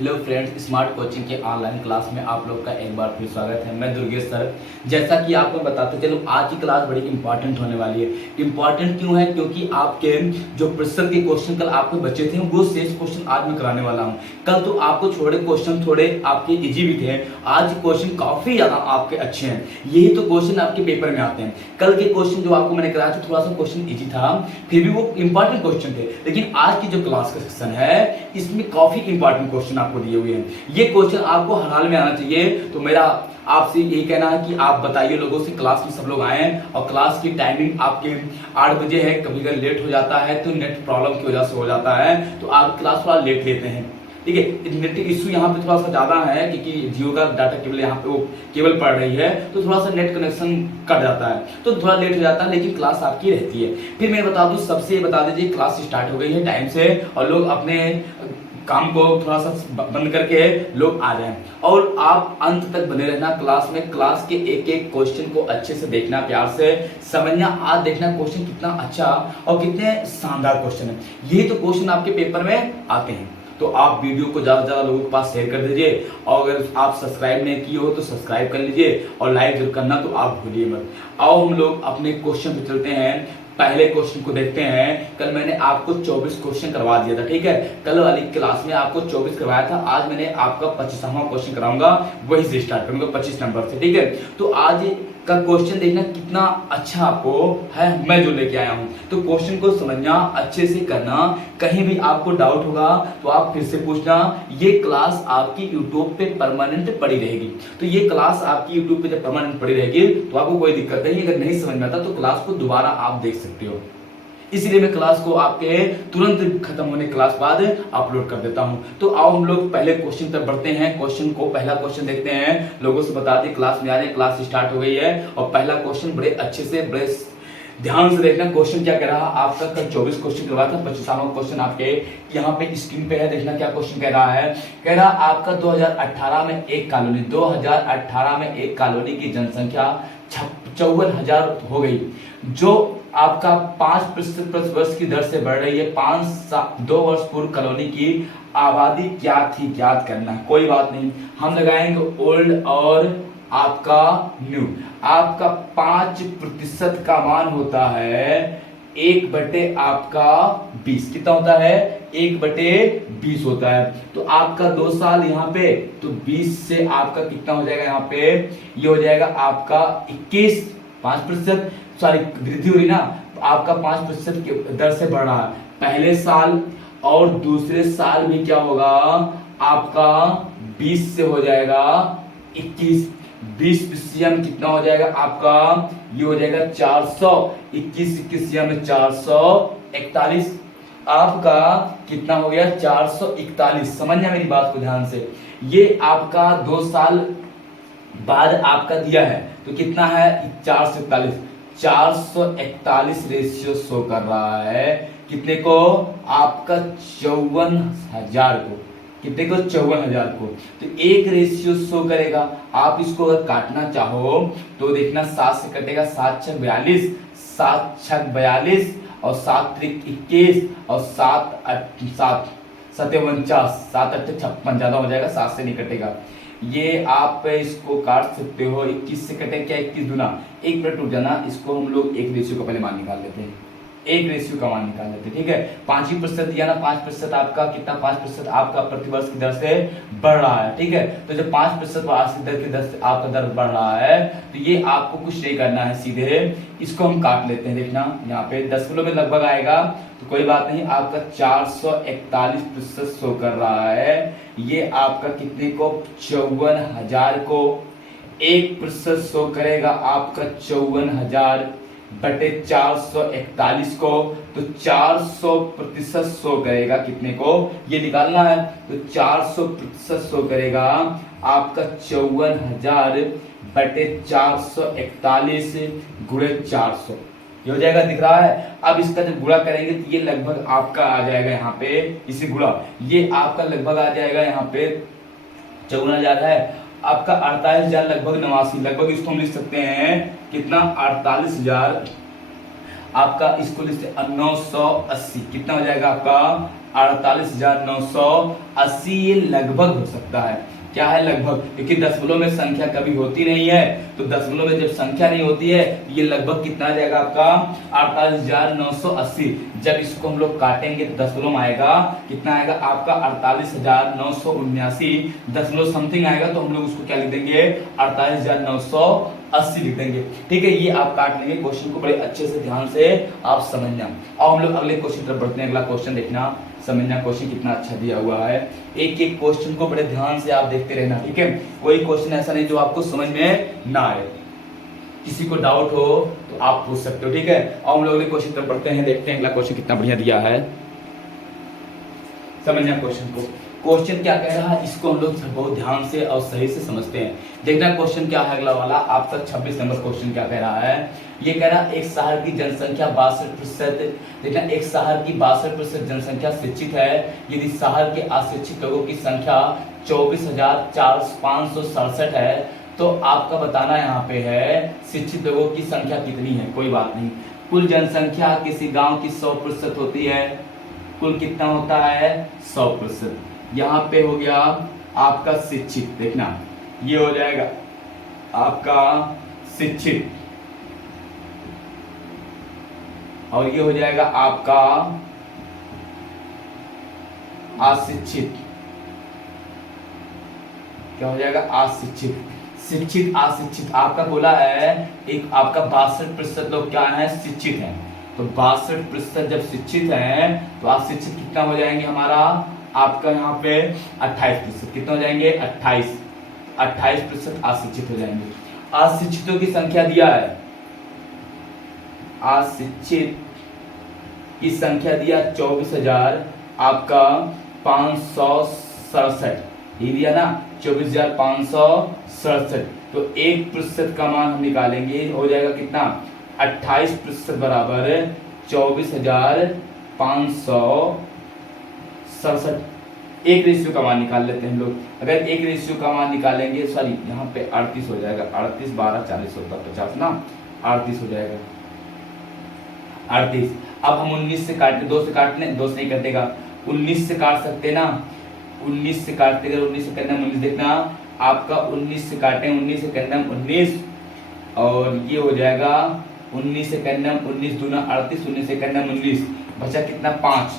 Hello friends, smart coaching के online class में आप लोग का एक बार फिर स्वागत है। मैं दुर्गेश सर। जैसा कि आपको बताते चलो, आज की क्लास बड़ी इंपॉर्टेंट होने वाली है। इंपॉर्टेंट क्यों है? क्योंकि आपके जो प्रतिशत के क्वेश्चन कल आपके बच्चे थे वो शेष क्वेश्चन आज मैं कराने वाला हूँ। कल तो आपको छोड़े क्वेश्चन थोड़े आपके इजी भी थे, आज क्वेश्चन काफी ज्यादा आपके अच्छे हैं। यही तो क्वेश्चन आपके पेपर में आते हैं। कल के क्वेश्चन जो आपको मैंने कराया था थोड़ा सा क्वेश्चन इजी था, फिर भी वो इंपॉर्टेंट क्वेश्चन थे। लेकिन आज की जो क्लास का सेक्शन है इसमें काफी इंपॉर्टेंट क्वेश्चन आपको दिए हुए हैं। ये क्वेश्चन आपको हर हाल में आना चाहिए। तो मेरा आपसे यही कहना है कि आप बताइए लोगों से, क्लास में सब लोग आए और क्लास की टाइमिंग आपके 8 बजे है। कभी अगर लेट हो जाता है तो नेट प्रॉब्लम की वजह से हो जाता है, तो आप क्लास थोड़ा लेट लेते हैं। ठीक है, नेट इशू यहाँ पे थोड़ा सा ज्यादा है क्योंकि जियो का डाटा केबल यहाँ पे वो केबल पड़ रही है, तो थोड़ा सा नेट कनेक्शन कट जाता है, तो थोड़ा लेट हो जाता है, लेकिन क्लास आपकी रहती है। फिर मैं बता दूं, सबसे बता दीजिए क्लास स्टार्ट हो गई है टाइम से, और लोग अपने काम को थोड़ा सा बंद करके लोग आ जाएं। और आप अंत तक बने रहना क्लास में। क्लास के एक एक क्वेश्चन को अच्छे से देखना, प्यार से समझना। आज देखना क्वेश्चन कितना अच्छा और कितने शानदार क्वेश्चन है। यही तो क्वेश्चन आपके पेपर में आते हैं। तो आप वीडियो को ज्यादा से ज्यादा लोगों के पास शेयर कर दीजिए, और अगर आप सब्सक्राइब नहीं किए हो तो सब्सक्राइब कर लीजिए और लाइक जरूर करना, तो आप भूलिए मत। आओ हम लोग अपने क्वेश्चन पे चलते हैं। पहले क्वेश्चन को देखते हैं। कल मैंने आपको 24 क्वेश्चन करवा दिया था, ठीक है। कल वाली क्लास में आपको 24 करवाया था, आज मैंने आपका 25वां क्वेश्चन कराऊंगा, वही से स्टार्ट करूंगा 25 नंबर से, ठीक है। तो आज का क्वेश्चन देखना कितना अच्छा आपको है, मैं जो लेके आया हूं। तो क्वेश्चन को समझना, अच्छे से करना। कहीं भी आपको डाउट होगा तो आप फिर से पूछना। ये क्लास आपकी यूट्यूब पे परमानेंट पड़ी रहेगी। तो ये क्लास आपकी यूट्यूब पे जब परमानेंट पड़ी रहेगी तो आपको कोई दिक्कत नहीं। अगर नहीं समझ में आता तो क्लास को दोबारा आप देख सकते हो। इसलिए मैं क्लास को आपके तुरंत खत्म होने क्लास बाद अपलोड कर देता हूं। तो आओ हम लोग पहले क्वेश्चन तक बढ़ते हैं। क्वेश्चन को पहला क्वेश्चन देखते हैं। लोगों से बता दें क्लास में आ रहे, क्लास स्टार्ट हो गई है। और पहला क्वेश्चन बड़े अच्छे से बड़े ध्यान से देखना। क्वेश्चन क्या कह रहा है आपका? कल 24 क्वेश्चन करवाया था, 25वां क्वेश्चन आपके यहाँ पे स्क्रीन पे है। देखना क्या क्वेश्चन कह रहा है। कह रहा आपका 2018 में एक कॉलोनी 2018 में एक कॉलोनी की जनसंख्या 54,000 हो गई, जो आपका 5% प्रति वर्ष की दर से बढ़ रही है। 2 वर्ष पूर्व कॉलोनी की आबादी क्या थी, ज्ञात करना। कोई बात नहीं, हम लगाएंगे ओल्ड और आपका न्यू। आपका 5% का मान होता है 1/, आपका 20 कितना होता है? 1/20 होता है। तो आपका 2 साल यहाँ पे, तो 20 से आपका कितना हो जाएगा यहाँ पे? ये हो जाएगा आपका 21। 5% सॉरी वृद्धि हो रही ना, तो आपका 5% की दर से बढ़ रहा है पहले साल, और दूसरे साल भी क्या होगा आपका 20 से हो जाएगा 21। 20 कितना हो जाएगा आपका? ये हो जाएगा 400। 21 में 441। आपका कितना हो गया? 441। समझना मेरी बात को ध्यान से। ये आपका 2 साल बाद आपका दिया है, तो कितना है? 441। 441 रेशियो शो कर रहा है कितने को? आपका 54,000 को। कितने को? 54,000 को। तो 1 रेशियो शो करेगा। आप इसको अगर काटना चाहो तो देखना 7 से कटेगा, 7 छक 42, 7 छक 42 और 7 त्रिक 21 और 7 7 49, 7 8 56, ज्यादा हो जाएगा, 7 से नहीं कटेगा। ये आप इसको काट सकते हो। 21 से कटे क्या? 21 दूना 1 मिनट रुक जाना, इसको हम लोग 1 रेशियो का पहले मान निकाल लेते हैं। 1 रेशियो का मान निकाल लेते हैं, ठीक है। 5% दिया ना, 5% आपका कितना? 5% आपका प्रतिवर्ष की दर से बढ़ रहा है, ठीक है। तो जब 5% वार्षिक दर से आपका दर बढ़ रहा है, तो ये आपको कुछ नहीं करना है, सीधे इसको हम काट लेते हैं। देखना यहाँ पे 10 किलो में लगभग आएगा, तो कोई बात नहीं। आपका 441% शो कर रहा है। ये आपका कितने को? 54,000 को। 1% शो करेगा आपका 54,000/441 को, तो 400% शो करेगा कितने को? ये निकालना है। तो 400% शो करेगा आपका 54,000/441 गुणे 400। ये हो जाएगा, दिख रहा है। अब इसका जब गुणा करेंगे तो ये लगभग आपका आ जाएगा यहाँ पे, इसी गुणा ये आपका लगभग आ जाएगा यहाँ पे 54,000 है आपका 48,000 लगभग 89। लगभग इसको हम लिख सकते हैं कितना? 48,000 आपका इसको लिखते 980, कितना हो जाएगा आपका 48,980। ये लगभग हो सकता है, क्या है लगभग, क्योंकि दशमलव में संख्या कभी होती नहीं है, तो दशमलव में जब संख्या नहीं होती है तो ये लगभग कितना आ जाएगा आपका 48,980। जब इसको हम लोग काटेंगे तो दशमलव आएगा, कितना आएगा आपका 48,979 दशमलव समथिंग आएगा, तो हम लोग उसको क्या लिख देंगे 48,980 लिख देंगे। ठीक है, ये आप काट लेंगे। क्वेश्चन को बड़े अच्छे से ध्यान से आप समझना। अब हम लोग अगले क्वेश्चन पर बढ़ते हैं। अगला क्वेश्चन देखना, समझना क्वेश्चन कितना अच्छा दिया हुआ है। एक एक क्वेश्चन को बड़े ध्यान से आप देखते रहना, ठीक है। कोई क्वेश्चन ऐसा नहीं जो आपको समझ में ना आए, किसी को डाउट हो तो आप पूछ सकते हो, ठीक है। अब हम लोग अगले क्वेश्चन पर बढ़ते हैं, देखते हैं अगला क्वेश्चन कितना बढ़िया दिया है। समझना क्वेश्चन को, क्वेश्चन क्या कह रहा है इसको हम लोग बहुत ध्यान से और सही से समझते हैं। देखना क्वेश्चन क्या है अगला वाला, आपका 26 नंबर क्वेश्चन क्या कह रहा है। ये कह रहा है एक शहर की जनसंख्या 62%, देखना एक शहर की 62% जनसंख्या शिक्षित है। यदि शहर के अशिक्षित लोगों की संख्या 24,567 है तो आपका बताना यहाँ पे है शिक्षित लोगों की संख्या कितनी है। कोई बात नहीं, कुल जनसंख्या किसी गांव की 100% होती है। कुल कितना होता है 100%। यहाँ पे हो गया आपका शिक्षित, देखना ये हो जाएगा आपका शिक्षित और ये हो जाएगा आपका अशिक्षित। क्या हो जाएगा अशिक्षित, शिक्षित अशिक्षित। आपका बोला है एक आपका 62% लोग क्या है शिक्षित हैं, तो 62% जब शिक्षित हैं तो अशिक्षित कितना हो जाएंगे हमारा आपका यहाँ पे 28%। कितना हो जाएंगे 28% अशिक्षित हो जाएंगे। अशिक्षितों की संख्या दिया है, अशिक्षित की संख्या दिया 24,000 आपका 567, ये दिया ना 24,567। तो 1% का मान हम निकालेंगे, हो जाएगा कितना 28% बराबर 24,567। एक रेशियो का मान निकाल लेते हैं हम लोग। अगर एक रेशियो का मान निकालेंगे, सॉरी यहाँ पे 38 हो जाएगा, 38 12 40 होता 50 ना, 38 हो जाएगा 38। अब हम 19 से काटने, 2 से काटने, 2 से नहीं कटेगा, 19 से काट सकते ना, 19 से काटते, अगर 19 से करना 19, देखना आपका 19 से काटे, 19 से करना 19 और ये हो जाएगा 19 से करना 19 दूना 38, 19 से करना 19, बचा कितना 5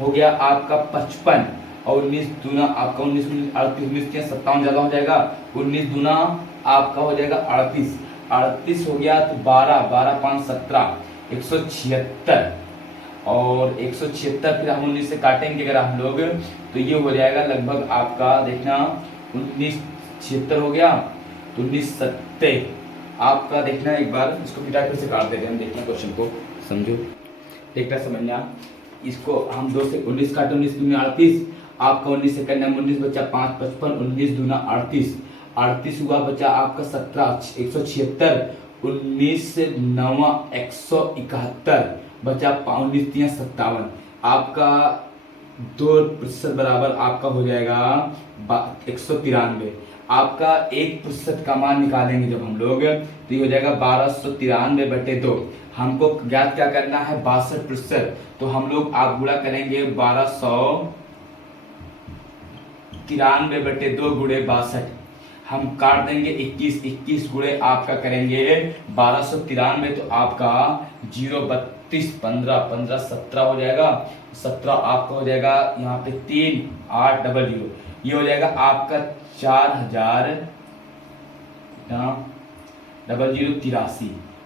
हो गया आपका 55 और 19 दूना आपका 19 38 19 के 57 ज्यादा हो जाएगा, 19 दूना आपका हो जाएगा 38 हो गया, तो 12 12 5 17 176 और 176 फिर हम 19 से काटेंगे अगर हम लोग तो ये हो जाएगा लगभग आपका देखना 1976 हो गया, तो 1970 आपका देखना। एक बार इसको मिटा फिर से काट देते हैं, देखना क्वेश्चन को समझो, देखना समझना। इसको हम 2 से 19 काटे, 19 दूना 38 आपका 19 से करना 19 बचा 5 55, 19 दूना 38 हुआ, बचा आपका 17 176, 19 से 9 171 बचा 19 3 57 आपका 2% बराबर आपका हो जाएगा 193। आपका 1% का मान निकालेंगे जब हम लोग तो ये हो जाएगा 1293/2। हमको ज्ञात क्या करना है 62%, तो हम लोग आप गुणा करेंगे 1293/2 गुणे 62। हम काट देंगे 21 गुणे आपका करेंगे 1293, तो आपका 0 32 15 15 17 हो जाएगा, 17 आपका हो जाएगा यहाँ पे 3 8 00, ये हो जाएगा आपका 4000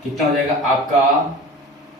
कितना हो जाएगा आपका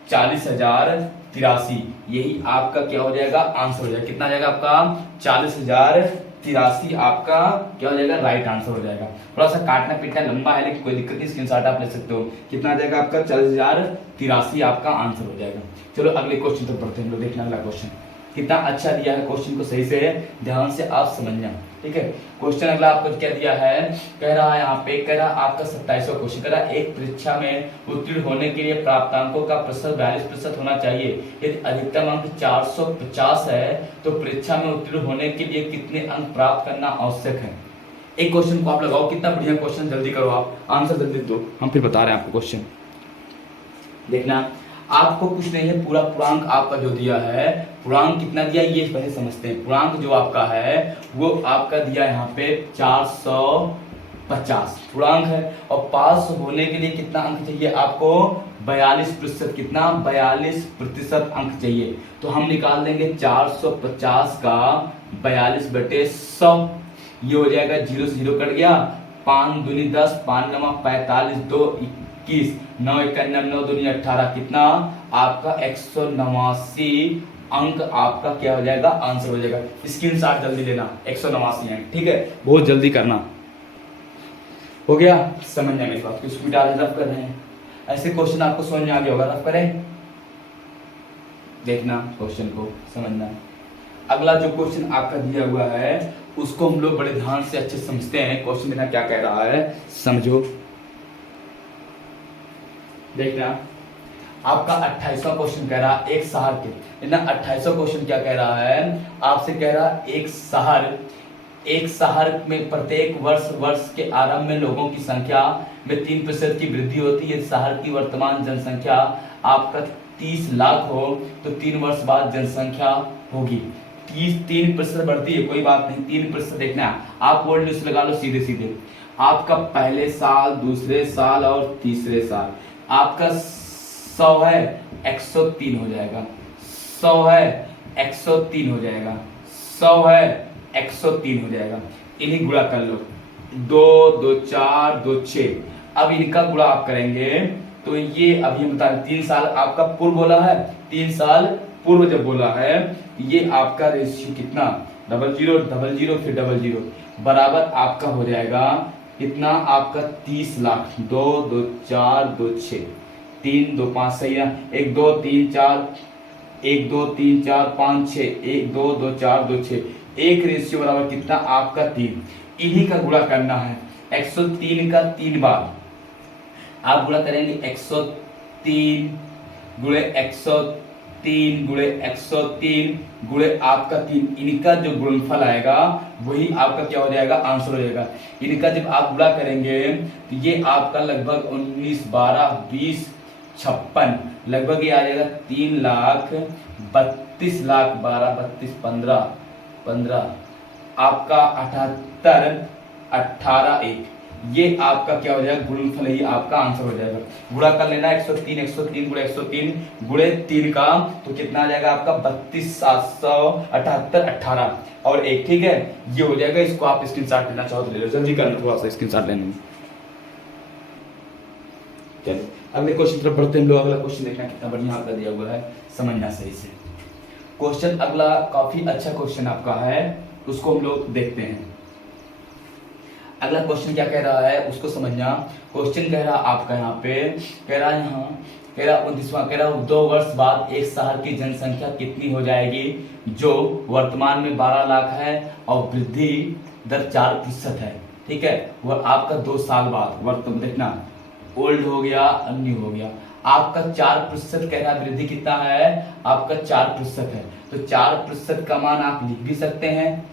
40,083। यही आपका क्या हो जाएगा आंसर हो जाएगा, कितना हो जाएगा आपका 40,083 आपका क्या हो जाएगा राइट आंसर हो जाएगा। थोड़ा सा काटना पीटना लंबा है लेकिन कोई दिक्कत नहीं, स्क्रीनशॉट आप ले सकते हो। कितना आ जाएगा आपका 40,083 आपका आंसर हो जाएगा। चलो अगले क्वेश्चन तो पढ़ते हैं हम लोग, देखना अगला क्वेश्चन कितना अच्छा दिया है, क्वेश्चन को सही से ध्यान से आप समझना, ठीक है। क्वेश्चन अगला आपको क्या दिया है, कह रहा है यहाँ पे, कह रहा आपका 27वां क्वेश्चन, कह रहा एक परीक्षा में उत्तीर्ण होने के लिए प्राप्त अंकों का प्रतिशत 42% होना चाहिए। यदि अधिकतम अंक 450 है तो परीक्षा में उत्तीर्ण होने के लिए कितने अंक प्राप्त करना आवश्यक है। एक क्वेश्चन को आप लगाओ, कितना बढ़िया क्वेश्चन, जल्दी करो आप आंसर जल्दी दो, हम फिर बता रहे हैं आपको क्वेश्चन। देखना आपको कुछ नहीं है, पूरा पूर्णांक आपका जो दिया है, पूर्णांक कितना दिया ये पहले समझते हैं। पूर्णांक जो आपका है वो आपका दिया यहाँ पे 450 पूर्णांक है, और पास होने के लिए कितना अंक चाहिए आपको, 42%। कितना, 42% अंक चाहिए। तो हम निकाल देंगे 450 का 42/100, ये हो जाएगा, 0 से 0 कट गया, 5 दूनी 10, 5 नमा 45, 2 21, 9 1 9 दूनी 18, कितना आपका 189 अंक आपका क्या हो जाएगा, आंसर हो जाएगा। स्क्रीनशॉट जल्दी लेना, 189 अंक, ठीक है, बहुत जल्दी करना। हो गया, समझ में मेरी बात को, इसको डाल रफ कर रहे हैं। ऐसे क्वेश्चन आपको समझ में आ गया होगा, रफ करें, देखना क्वेश्चन को समझना। अगला जो क्वेश्चन आपका दिया हुआ है उसको हम लोग बड़े ध्यान से अच्छे समझते हैं। क्वेश्चन देखना क्या कह रहा है, समझो, देखना। आपका 28वां क्वेश्चन कह रहा है एक शहर के, ना 28वां क्वेश्चन क्या कह रहा है, आपसे कह रहा है एक शहर में प्रत्येक वर्ष के आरंभ में लोगों की संख्या में 3% की वृद्धि होती है। शहर की वर्तमान जनसंख्या आपका 30 लाख हो तो 3 वर्ष बाद जनसंख्या होगी 3% बढ़ती है, कोई बात नहीं, 3% देखना है। आप वर्ड लिस्ट लगा लो सीधे सीधे, आपका पहले साल, दूसरे साल और तीसरे साल, आपका 100 है 103 हो जाएगा, 100 है 103 हो जाएगा, 100 है 103 हो जाएगा। इन्हीं गुणा कर लो, 2 2 4 2 6। अब इनका गुणा आप करेंगे तो ये अभी हम बता रहे 3 साल आपका पूर्व बोला है, 3 साल पूर्व जब बोला है, ये आपका रेशियो कितना, 00 00 फिर 00 बराबर आपका हो जाएगा कितना, आपका 30 लाख। 2 2 4 2 6, 3 2 5 सही है, 1 2 3 4 1 2 3 4 5 6, 1 2 2 4 2 6, एक रेशियो बराबर कितना आपका 3। इन्हीं का गुणा करना है, 103 का 3 बार आप गुणा करेंगे, 103 गुणे 103 गुणे 103 गुणे आपका 3, इनका जो गुणनफल आएगा वही आपका क्या हो जाएगा, आंसर हो जाएगा। इनका जब आप गुणा करेंगे तो ये आपका लगभग 19 12 20 56 लगभग ये आ जाएगा 3 लाख 32 लाख 12 32 15 आपका 78 18 1, ये आपका क्या हो जाएगा, गुणनफल ही आपका आंसर हो जाएगा। गुणा कर लेना 103 103 गुणे 103 गुणे 3 का तो कितना आ जाएगा आपका 32 778 18 और 1, ठीक है, ये हो जाएगा। इसको आप स्क्रीनशॉट लेना चाहो तो ले लो, जल्दी करना, थोड़ा सा स्क्रीनशॉट लेने में। चलो अगले क्वेश्चन तरफ बढ़ते हैं हम लोग। अगला क्वेश्चन देखना कितना बढ़िया आपका दिया हुआ है, समझना सही से। क्वेश्चन अगला काफी अच्छा क्वेश्चन आपका है, उसको हम लोग देखते हैं। अगला क्वेश्चन क्या कह रहा है उसको समझना। क्वेश्चन कह रहा आपका यहाँ पे कह रहा है, यहाँ कह रहा 29वां कह रहा 2 वर्ष बाद एक शहर की जनसंख्या कितनी हो जाएगी जो वर्तमान में 12 लाख है और वृद्धि दर 4% है, ठीक है। वह आपका 2 साल बाद, वर्तमान देखना, ओल्ड हो गया न्यू हो गया, आपका 4% कह रहा वृद्धि कितना है, आपका 4% है। तो 4% का मान आप लिख भी सकते हैं,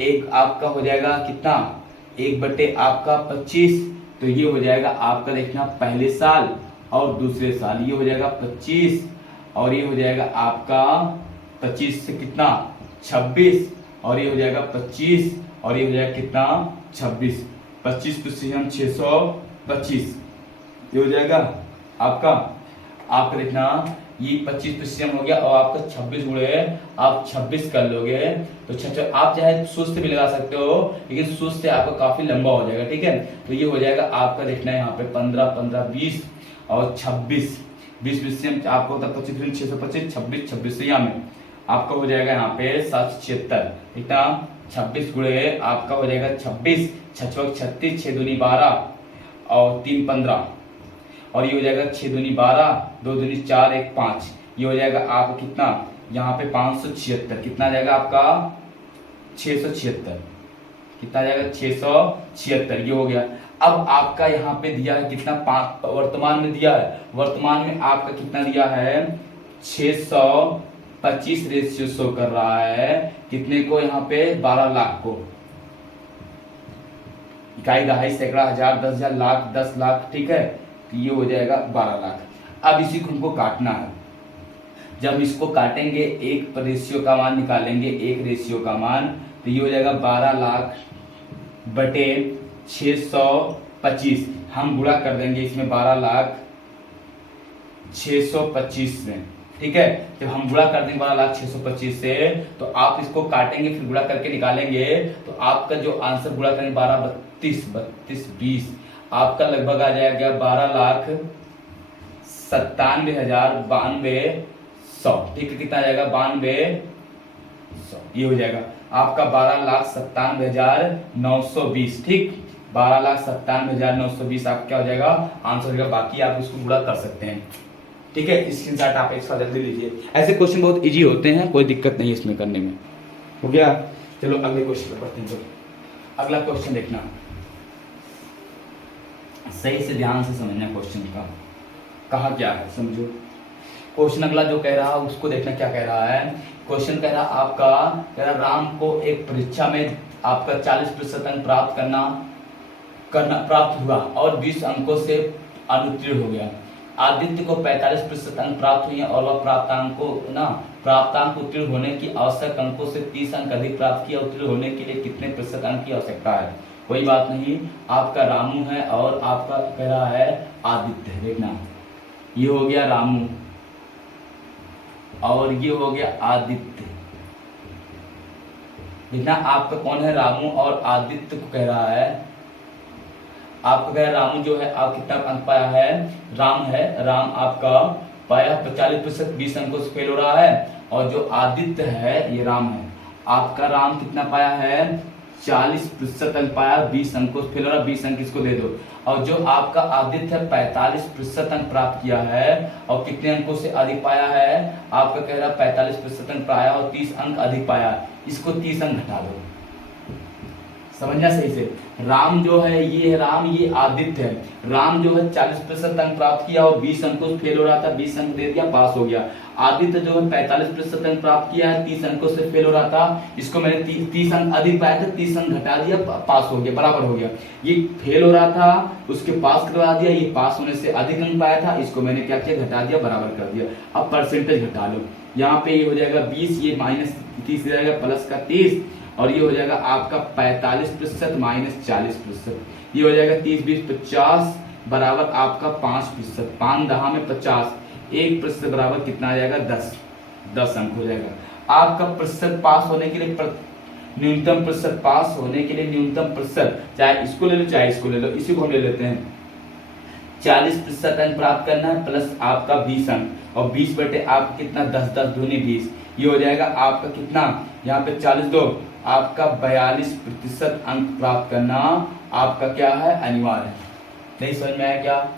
एक आपका हो जाएगा कितना, 1/, आपका 25, तो ये हो जाएगा आपका देखना पहले साल और दूसरे साल, ये हो जाएगा 25 और ये हो जाएगा आपका 25 से कितना 26 और ये हो जाएगा 25 और ये हो जाएगा कितना 26, 25 + 625, ये हो जाएगा आपका देखना, ये 25% हो गया और आपका 26 गुणे आप 26 कर लोगे तो 6 आप चाहे सूत्र से भी लगा सकते हो, लेकिन सूत्र से आपका काफी लंबा हो जाएगा, ठीक है। तो ये हो जाएगा आपका देखना है यहाँ पे 15 15 20 और 26 20 आपको 25 625 26 26 यहाँ में आपका हो जाएगा यहाँ पे 776, कितना 26 गुणे आपका हो जाएगा 26 6 36 6 दूनी 12 और 3 15 और ये हो जाएगा 6 दूनी 12 2 दूनी 4 1 5, ये हो जाएगा आपका कितना यहाँ पे 576, कितना जाएगा आपका 676, कितना जाएगा 676, ये हो गया। अब आपका यहाँ पे दिया है कितना, वर्तमान में दिया है, वर्तमान में आपका कितना दिया है 625 रेशियो शो कर रहा है, कितने को यहाँ पे 12 लाख को, इकाई दहाई सैकड़ा हजार 10,000 लाख 10 लाख, ठीक है, तो ये हो जाएगा 12 लाख। अब इसी को हमको काटना है, जब इसको काटेंगे एक रेशियो का मान निकालेंगे, एक रेशियो का मान, तो ये हो जाएगा 12 लाख बटे 625। हम गुणा कर देंगे इसमें 12 लाख 625 से, ठीक है। जब हम गुणा कर देंगे 12 लाख 625 से, तो आप इसको काटेंगे फिर गुणा करके निकालेंगे, तो आपका जो आंसर गुणा करेंगे 12 32 32 20, आपका लगभग आ जाएगा 12,97,092,100, ठीक है। कितना आ जाएगा 92,100, ये हो जाएगा आपका 12,97,920, ठीक। 12,97,920 आपका क्या हो जाएगा आंसर हो जाएगा। बाकी आप इसको गुणा कर सकते हैं, ठीक है। स्क्रीनशॉट आप इसका जल्दी लीजिए। ऐसे क्वेश्चन बहुत इजी होते हैं, कोई दिक्कत नहीं है इसमें करने में। हो गया, चलो अगले क्वेश्चन पे बढ़ते हैं। अगला क्वेश्चन देखना, सही से ध्यान से समझना क्वेश्चन का, कहा क्या है समझो। क्वेश्चन अगला जो कह रहा है उसको देखना क्या कह रहा है। क्वेश्चन कह रहा आपका, कह रहा राम को एक परीक्षा में आपका 40% अंक प्राप्त हुआ और 20 अंकों से अनुत्तीर्ण हो गया। आदित्य को 45% अंक प्राप्त हुए और वह प्राप्तांक उत्तीर्ण होने की आवश्यक अंकों से 30 अंक अधिक प्राप्त किया। उत्तीर्ण होने के लिए कितने प्रतिशत अंक की आवश्यकता है? कोई बात नहीं, आपका रामू है और आपका कह रहा है आदित्य है। देखना, ये हो गया रामू और ये हो गया आदित्य। देखना आपका कौन है, रामू और आदित्य को कह रहा है। आपका कह रहा है रामू जो है आप कितना अंक पाया है, राम है, राम आपका पाया 45%, 20 अंकों से फेल हो रहा है। और जो आदित्य है ये राम है, आपका राम कितना पाया है 40% अंक पाया, 20 अंकों से फेल हो रहा है, 20 अंक इसको दे दो। और जो आपका आदित्य 45% अंक प्राप्त किया है और कितने अंकों से अधिक पाया है, आपका कह रहा है 45% अंक पाया और 30 अंक अधिक पाया, इसको 30 अंक घटा दो। समझना सही से, राम जो है ये है राम, ये आदित्य है। राम जो है 40% अंक प्राप्त किया और 20 अंकों से फेल हो रहा था, 20 अंक दे दिया, पास हो गया। आदित्य जो है 45% अंक प्राप्त किया है, 30 अंकों से फेल हो रहा था, इसको मैंने 30 अंक अधिक पाया था, 30 अंक घटा दिया, पास हो गया, बराबर हो गया। ये फेल हो रहा था, उसके पास करवा दिया, ये पास होने से अधिक अंक पाया था, इसको मैंने क्या किया, घटा दिया, बराबर कर दिया। अब परसेंटेज घटा लो, यहाँ पे ये हो जाएगा 20, ये -30 हो जाएगा, प्लस का 30, और ये हो जाएगा आपका 45% माइनस 40%, ये हो जाएगा 30 20 50 बराबर आपका 5%, 5 दहा में 50, 1% बराबर कितना आ जाएगा 10 अंक हो जाएगा। आपका प्रतिशत पास होने के लिए न्यूनतम प्रतिशत पास होने के लिए न्यूनतम प्रतिशत, चाहे इसको ले लो चाहे इसको ले लो, इसी को हम ले लेते हैं। 40% अंक प्राप्त करना है प्लस आपका 20 अंक, और 20 बटे आप कितना 10 10 दूनी 20, ये हो जाएगा आपका कितना, यहाँ पे 40 दो आपका 42% अंक प्राप्त करना आपका क्या है अनिवार्य है। नहीं समझ में आया क्या?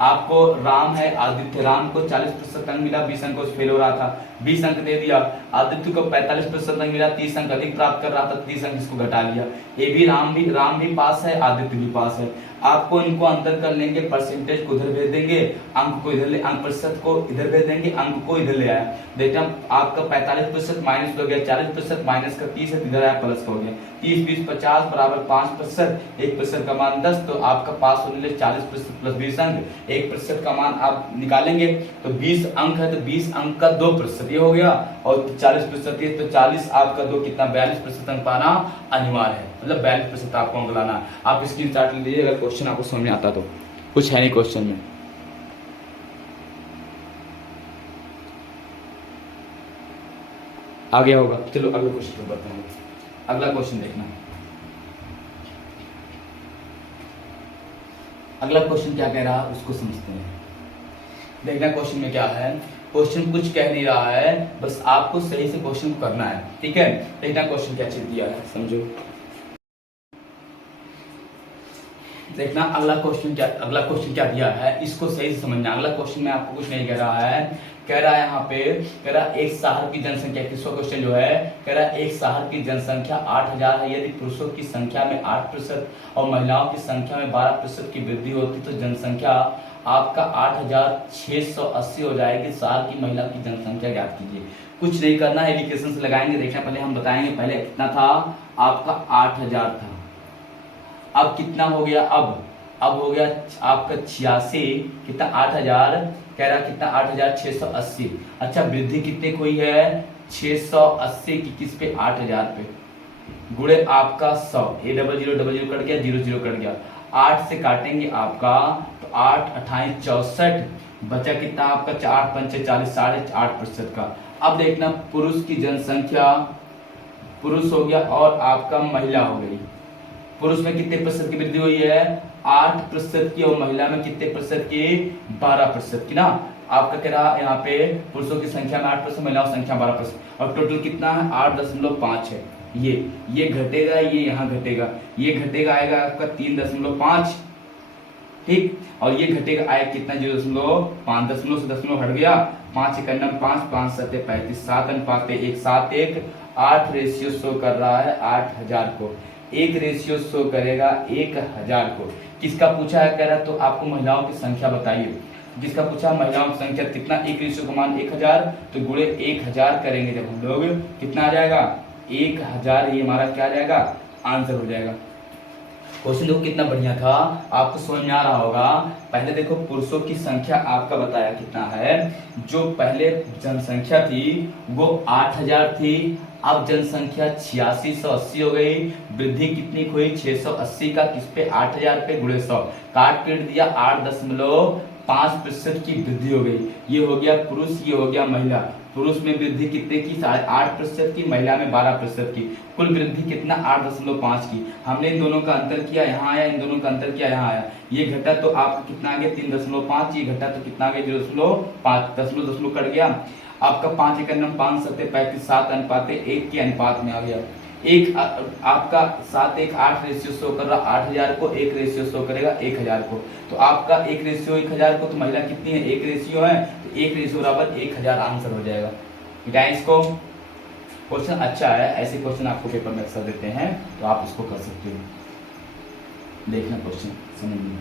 आपको राम है आदित्य, राम को 40% अंक मिला, 20 अंकों से फेल हो रहा था, 20 अंक दे दिया। आदित्य को 45% अंक मिला, 30 अंक अधिक प्राप्त कर रहा था, 30 अंक इसको घटा लिया। ये भी राम भी पास है, आदित्य भी पास है। आपको इनको अंतर कर लेंगे, परसेंटेज को उधर भेज देंगे, अंक को इधर ले, अंक प्रतिशत को इधर भेज देंगे, अंक को इधर ले आया। देखना आपका 45% माइनस हो गया, 40% माइनस का 30 है, इधर आया प्लस का हो गया। 30 20 50 बराबर 5%, 1% का मान 10, तो आपका पास होने के लिए 40% प्लस 20 अंक, 1% का मान आप निकालेंगे तो 20 अंक है, तो 20 अंक का 2% ये हो गया, और 40% ये, तो 40 आपका 2 कितना 42% अंक पाना अनिवार्य है, मतलब 42% आपको अंक लाना। आप स्क्रीनशॉट ले लीजिए अगर क्वेश्चन आपको समझ में आता तो, कुछ है नहीं क्वेश्चन में। आ गया होगा, चलो अगले क्वेश्चन पे बढ़ते हैं। अगला क्वेश्चन देखना, अगला क्वेश्चन क्या कह रहा है उसको समझते हैं। देखना क्वेश्चन में क्या है, क्वेश्चन कुछ कह नहीं रहा है, बस आपको सही से क्वेश्चन को करना है, ठीक है। देखना क्वेश्चन क्या चीज दिया है, समझो। देखना अगला क्वेश्चन क्या दिया है, इसको सही से समझना। अगला क्वेश्चन में आपको कुछ नहीं कह रहा है, कह रहा है यहाँ पे, कह रहा है एक शहर की जनसंख्या, किसका क्वेश्चन जो है, कह रहा है एक शहर की जनसंख्या 8000 है, यदि पुरुषों की संख्या में 8% और महिलाओं की संख्या में 12% की वृद्धि होती तो जनसंख्या आपका 8680 हो जाएगी। शहर की महिला की जनसंख्या ज्ञात कीजिए। कुछ नहीं करना है, एलिकेशन से लगाएंगे। देखना पहले हम बताएंगे, पहले कितना था आपका 8000 था, अब कितना हो गया, अब हो गया आपका 86, कितना 8000 कह रहा कितना 8680। अच्छा वृद्धि कितने की हुई है 680 की, किस पे 8000 पे, गुणे आपका 100, ये डबल जीरो कट गया, जीरो जीरो कट गया, 8 से काटेंगे आपका तो 8 28 64, बचा कितना आपका 4 पंचे 40, 8.5% का। अब देखना पुरुष की जनसंख्या, पुरुष हो गया और आपका महिला हो गई। पुरुष में कितने प्रतिशत की वृद्धि हुई है 8% की, और महिला में कितने प्रतिशत की 12% की ना। आपका कह रहा यहाँ पे पुरुषों की संख्या में 8%, महिलाओं की संख्या 12%, और टोटल कितना है 8.5 है। ये घटेगा, ये यहाँ घटेगा, ये घटेगा आएगा आपका 3.5, ठीक, और ये घटेगा आएगा कितना 0.5, दशमलव से दशमलव हट गया, 5 एक अन्नम 5, 5 सत्ते 35, 7 अनुपात 1, 7 1, 8 रेशियो शो कर रहा है 8000 को, 1 रेशियो शो करेगा 1000 को। किसका पूछा है कह रहा तो आपको महिलाओं की संख्या बताइए, जिसका पूछा महिलाओं की संख्या कितना, 1 रेशियो का मान 1000, तो गुणे 1000 करेंगे जब हम लोग कितना आ जाएगा 1000, ये हमारा क्या आ जाएगा आंसर हो जाएगा। क्वेश्चन देखो कितना बढ़िया था, आपको समझ में आ रहा होगा। पहले देखो पुरुषों की संख्या आपका बताया कितना है, जो पहले जनसंख्या थी वो 8000 थी, अब जनसंख्या 8680 हो गई, वृद्धि कितनी हुई 680 का, किस पे 8000 पे गुणे 100, काट पीट दिया 8.5% की वृद्धि हो गई। ये हो गया पुरुष, ये हो गया महिला। पुरुष में वृद्धि कितने की 8% की, महिला में 12% की, कुल वृद्धि कितना 8.5 की। हमने इन दोनों का अंतर किया, यहाँ आया, इन दोनों का अंतर किया, यहाँ आया, ये घटा तो आपका कितना आ गया 3.5, ये घटा तो कितना आ गया 0.5, दशमलव कट गया आपका 5 एक अन्नम 5 सत्ते 35, 7 अनुपात 1 के अनुपात में आ गया। एक आपका 7 1 8 रेशियो शो कर रहा 8000 को, 1 रेशियो शो करेगा 1000 को, तो आपका 1 रेशियो 1000 को, तो महिला कितनी है 1 रेशियो है, तो 1 रेशियो बराबर 1000 आंसर हो जाएगा। गाइस को क्वेश्चन अच्छा है, ऐसे क्वेश्चन आपको पेपर में अक्सर देते हैं, तो आप इसको कर सकते हो। देखना क्वेश्चन समझिए।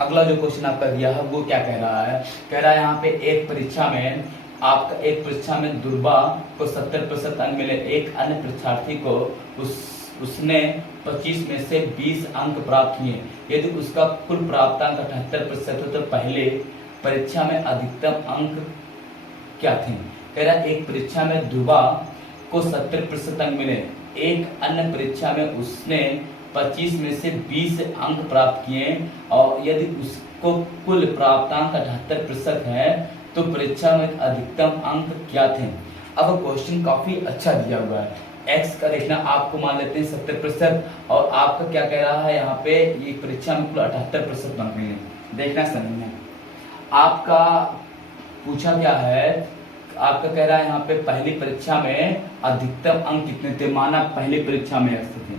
अगला जो क्वेश्चन आपका दिया है वो क्या कह रहा है, कह रहा है यहाँ पे एक परीक्षा में दुर्गा को 70% अंक मिले, एक अन्य परीक्षार्थी को उसने 25 में से 20 अंक प्राप्त किए, यदि उसका कुल प्राप्तांक 78% हो तो पहले परीक्षा में अधिकतम अंक क्या थे। कह रहा है एक परीक्षा में दुर्गा को 70% अंक मिले, एक अन्य परीक्षा में उसने 25 में से 20 अंक प्राप्त किए, और यदि उसको कुल प्राप्तांक 78% है तो परीक्षा में अधिकतम अंक क्या थे। अब क्वेश्चन काफी अच्छा दिया हुआ है, x का देखना आपको मान लेते हैं 70%, और आपका क्या कह रहा है यहाँ पे ये परीक्षा में कुल 78% अंक मिले। देखना समझना, आपका पूछा क्या है, आपका कह रहा है यहाँ पे पहली परीक्षा में अधिकतम अंक कितने थे। माना पहली परीक्षा में x थे,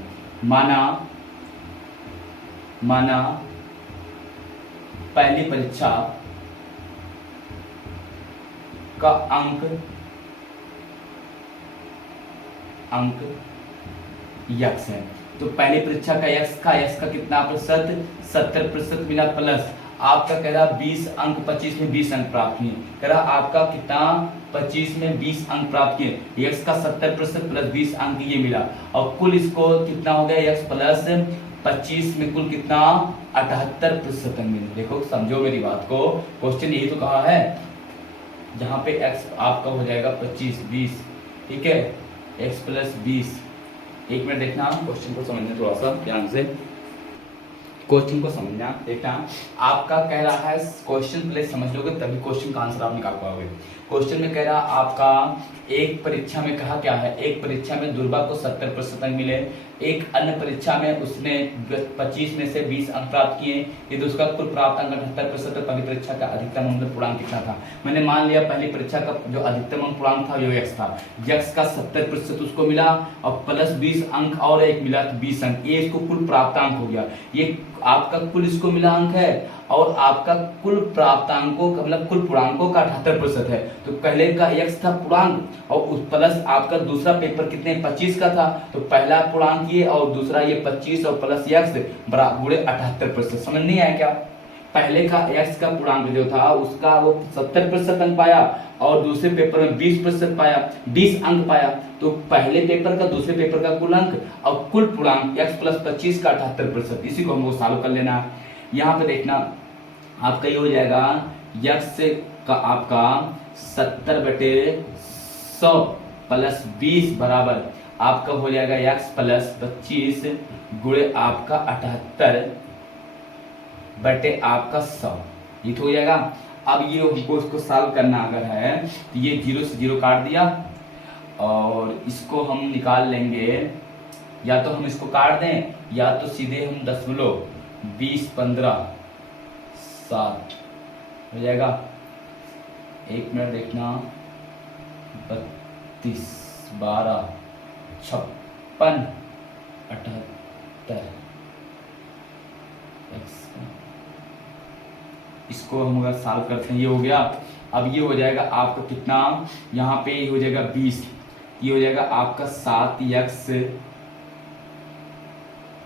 माना पहली परीक्षा का अंक यक्स है, तो पहली परीक्षा का यक्स का कितना प्रतिशत 70% मिला, प्लस आपका कह रहा 20 अंक 25 में 20 अंक प्राप्त किए, कह रहा आपका कितना 25 में 20 अंक प्राप्त किए, यक्स का 70% प्लस 20 अंक ये मिला, और कुल इसको कितना हो गया यक्स प्लस 25 में कुल कितना 78% अंक मिले। देखो समझो मेरी बात को, क्वेश्चन यही तो कहा है, जहां पे x आपका हो जाएगा 25 20, ठीक है, x प्लस 20। एक मिनट देखना, क्वेश्चन को समझना थोड़ा सा ध्यान से, क्वेश्चन को समझना देखना। आपका कह रहा है क्वेश्चन पहले समझ लोगे तभी क्वेश्चन का आंसर आप निकाल पाओगे। क्वेश्चन में कह रहा आपका एक परीक्षा में कहा क्या है, एक परीक्षा में दुर्गा को 70% अंक मिले, एक अन्य परीक्षा में उसने 25 में से 20 अंक प्राप्त किए, यदि उसका कुल प्राप्त अंक 78% तो पहली परीक्षा का अधिकतम अंक पूर्णांक कितना था। मैंने मान लिया पहली परीक्षा का जो अधिकतम अंक पूर्णांक था वो यक्स था, यक्स का 70% उसको मिला और प्लस 20 अंक और एक मिला 20 अंक, ये इसको कुल प्राप्तांक हो गया। ये आपका कुल इसको मिला अंक है, और आपका कुल प्राप्तांकों का मतलब कुल पूर्णांकों का 78% है, तो पहले का x था पूर्णांक और उस प्लस आपका दूसरा पेपर कितने 25 का था, तो पहला पूर्णांक ये और दूसरा ये 25 और प्लस x गुणे 78%। समझ नहीं आया क्या, पहले का x का पूर्णांक जो था उसका वो 70% अंक पाया और दूसरे पेपर में 20% पाया, 20 अंक पाया, तो पहले पेपर का दूसरे पेपर का कुल अंक और कुल पूर्णांक x प्लस 25 का 78%, इसी को हमको सॉल्व कर लेना है। यहाँ पे देखना आपका ये हो जाएगा यक्स का आपका 70/100 प्लस 20 बराबर आपका हो जाएगा यक्स प्लस 25 गुणे आपका 78 आपका 100। ये तो हो जाएगा। अब ये हमको इसको सॉल्व करना अगर है तो ये 0 से 0 काट दिया और इसको हम निकाल लेंगे, या तो हम इसको काट दें या तो सीधे हम 20, 15, 7 हो जाएगा। 1 मिनट देखना, 32, 12, 56, 78। इसको हम अगर सॉल्व करते हैं ये हो गया। अब ये हो जाएगा आपका कितना, यहाँ पे हो जाएगा 20, ये हो जाएगा आपका 7x,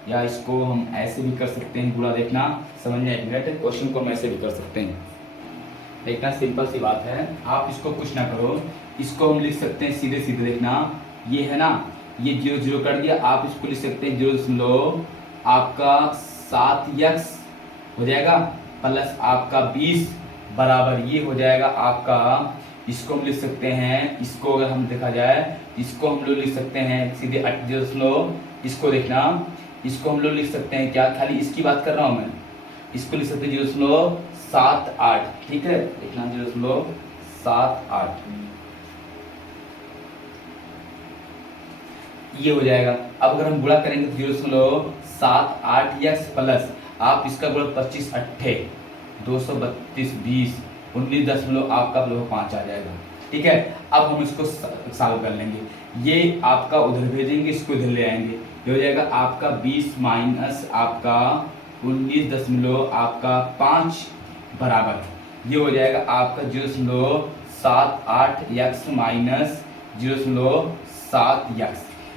या इसको हम ऐसे भी कर सकते हैं गुणा, देखना समझना एक मिनट, क्वेश्चन को हम ऐसे भी कर सकते हैं। देखना सिंपल सी बात है, आप इसको कुछ ना करो, इसको हम लिख सकते हैं सीधे सीधे। देखना ये है ना, ये 0 0 कर दिया, आप इसको लिख सकते हैं 0 आपका 7x हो जाएगा प्लस आपका 20 बराबर ये हो जाएगा आपका, इसको हम लिख सकते हैं, इसको अगर हम देखा जाए इसको हम लोग लिख सकते हैं सीधे 0, इसको देखना, इसको हम लोग लिख सकते हैं क्या, खाली इसकी बात कर रहा हूं मैं, इसको लिख सकते हैं 0.78, ठीक है, देखना 0.78 ये हो जाएगा। अब अगर हम गुणा करेंगे 0.78x प्लस आप इसका गुणा 25 8 232 20 19 आपका 5 आ जाएगा, ठीक है। अब हम इसको सॉल्व कर लेंगे, ये आपका उधर भेजेंगे, इसको इधर ले आएंगे, ये हो जाएगा आपका 20 माइनस आपका 19 आपका 5 बराबर ये हो जाएगा आपका 0.78x माइनस 0.7x,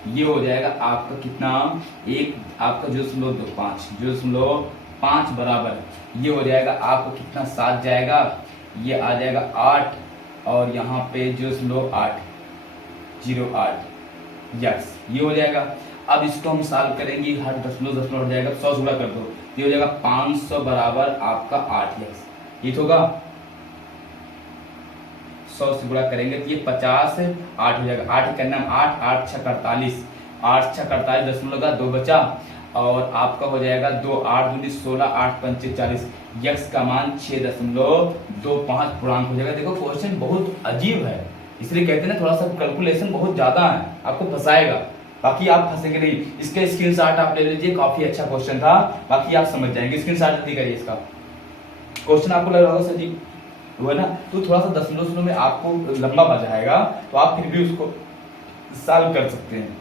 ये हो जाएगा आपका कितना, एक आपका 0.5 बराबर ये हो जाएगा आपको कितना, 7 जाएगा, ये आ जाएगा 8 और यहाँ पे 0.8 यस ये हो जाएगा। अब इसको हम सॉल्व करेंगे, हर दशमलव हो जाएगा, 100 से गुणा कर दो, ये हो जाएगा 500 बराबर आपका 8 यस, ये तो होगा 100 से गुणा करेंगे तो ये 50 8 हो जाएगा, 8 करना 8 8 6 48 8 6 48 दशमलव का 2 बचा और आपका हो जाएगा 2 8 दूनी 16 8 5 40 यक्स का मान 6.25 पूर्णांक हो जाएगा। देखो क्वेश्चन बहुत अजीब है, इसलिए कहते हैं ना थोड़ा सा कैलकुलेशन बहुत ज्यादा है, आपको फंसाएगा, बाकी आप फंसेंगे नहीं। इसके स्क्रीनशॉट आप ले लीजिए, काफी अच्छा क्वेश्चन था, बाकी आप समझ जाएंगे। स्क्रीनशॉट जल्दी करिए, इसका क्वेश्चन आपको लग रहा होगा सर जी वो है ना, तो थोड़ा सा दशमलव में आपको लंबा बच जाएगा, तो आप फिर भी उसको सॉल्व कर सकते हैं,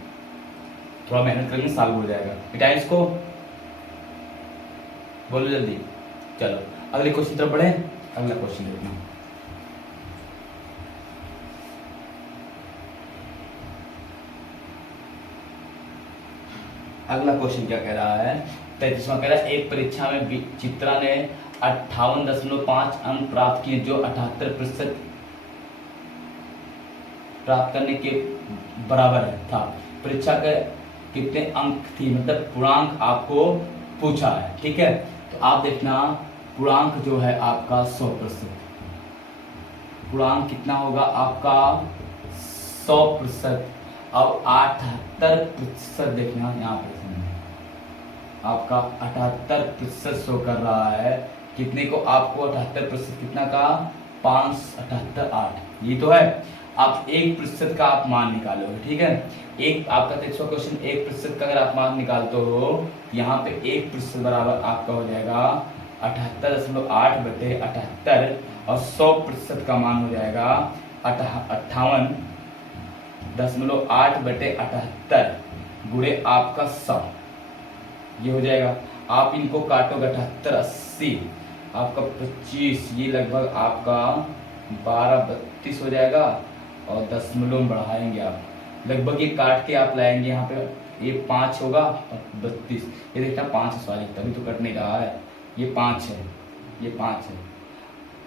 थोड़ा मेहनत करके सॉल्व हो जाएगा। मिटाएं इसको, बोलो जल्दी। चलो अगले क्वेश्चन तरफ बढ़े, अगला क्वेश्चन देखना। अगला क्वेश्चन क्या कह रहा है, 33वां कह रहा है, एक परीक्षा में चित्रा ने 58.5 अंक प्राप्त किए जो 78% प्राप्त करने के बराबर था। परीक्षा के कितने अंक थी, मतलब पूर्णांक आपको पूछा है, ठीक है। तो आप देखना पूर्णांक जो है आपका 100%, पूर्णांक कितना होगा आपका 100%। अब 78% देखना यहाँ पे आपका 78% शो कर रहा है, कितने को आपको 78% कितना का 578 ये तो है। आप 1% का आप मान निकालोगे, ठीक है। एक आपका 33वां क्वेश्चन 1% का अगर आप मान निकालते हो, यहाँ पे 1% बराबर आपका हो जाएगा 78.8/78 और 100% का मान हो जाएगा 58.8/78 गुणे आपका 100 ये हो जाएगा। आप इनको काटोगे 78 80 आपका 25, ये लगभग आपका 12 32 हो जाएगा और दशमलव बढ़ाएंगे आप, लगभग ये काट के आप लाएंगे यहाँ पे, ये 5 होगा 32, ये देखना 5 सॉरी तभी तो कट नहीं रहा है, ये 5 है, ये 5 है।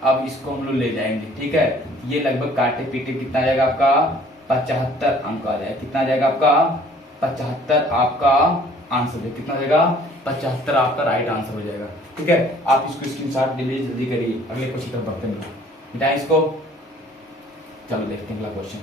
अब इसको हम लोग ले जाएंगे, ठीक है। ये लगभग काटे पीटे कितना आ जाएगा आपका 75 अंक आ जाएगा, कितना आ जाएगा आपका 75 आपका आंसर दे, कितना हो जाएगा 75 आपका राइट आंसर हो जाएगा। ठीक है, आप इसको स्क्रीनशॉट जल्दी जल्दी करिए, अगले क्वेश्चन तक बढ़ते हैं, मिटाएं इसको। चलो देखते हैं अगला क्वेश्चन।